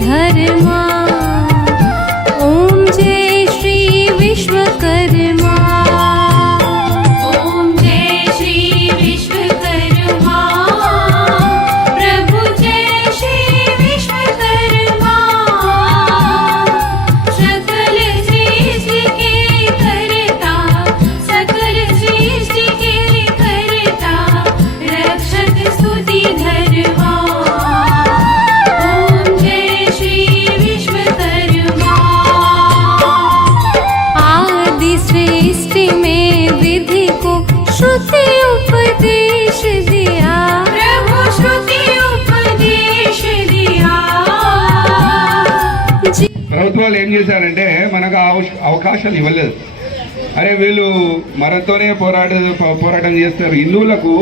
धर्मा। ओम जय श्री विश्वकर्मा। ओम जय श्री विश्वकर्मा। प्रभु जय श्री विश्वकर्मा। सकल सृष्टि के करता, सकल सृष्टि के करता, रक्षक स्तुति धर्मा। ओम जय श्री विश्वकर्मा। आदि सृष्टि में विधि को श्रुति उपदेश दिया। प्रभु श्रुति उपदेश दिया। ప్రభుత్వాలు ఏం చేశారంటే మనకు అవకాశాలు ఇవ్వలేదు. అరే వీళ్ళు మరతోనే పోరాటం చేస్తారు, హిందువులకు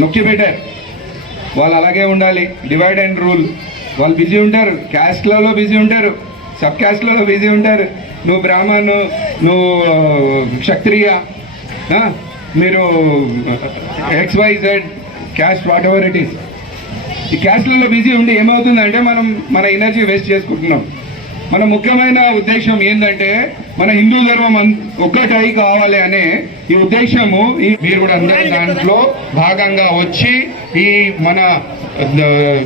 నొక్కి పెట్టారు. వాళ్ళు అలాగే ఉండాలి, డివైడ్ అండ్ రూల్. వాళ్ళు బిజీ ఉంటారు, క్యాస్ట్లలో బిజీ ఉంటారు, సబ్ క్యాస్ట్లలో బిజీ ఉంటారు. నువ్వు బ్రాహ్మణ్, నువ్వు క్షత్రియ, మీరు XYZ caste what ever it is. ఈ క్యాస్ట్లలో బిజీ ఉండి ఏమవుతుందంటే మన ఎనర్జీ వేస్ట్ చేసుకుంటున్నాం. మన ముఖ్యమైన ఉద్దేశం ఏంటంటే మన హిందూ ధర్మం ఒక్కటై కావాలి అనే ఈ ఉద్దేశము. మీరు కూడా అందరూ దాంట్లో భాగంగా వచ్చి ఈ మన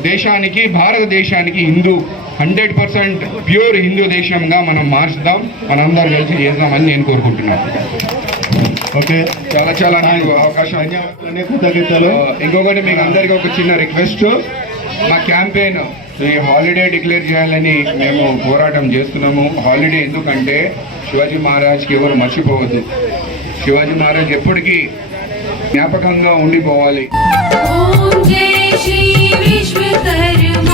దేశానికి, భారతదేశానికి 100% ప్యూర్ హిందూ దేశంగా మనం మార్చుదాం, మనందరూ కలిసి చేద్దామని నేను కోరుకుంటున్నాను. ఓకే, చాలా నాకు అవకాశం. కృతజ్ఞతలు. ఇంకొకటి మీకు అందరికీ ఒక చిన్న రిక్వెస్ట్. మా క్యాంపెయిన్ ఈ హాలిడే డిక్లేర్ చేయాలని మేము పోరాటం చేస్తున్నాము. హాలిడే ఎందుకంటే శివాజీ మహారాజ్కి ఎవరు మర్చిపోవద్దు. శివాజీ మహారాజ్ ఎప్పటికీ జ్ఞాపకంగా ఉండిపోవాలి. ఓం జై శ్రీ విశ్వకర్మ।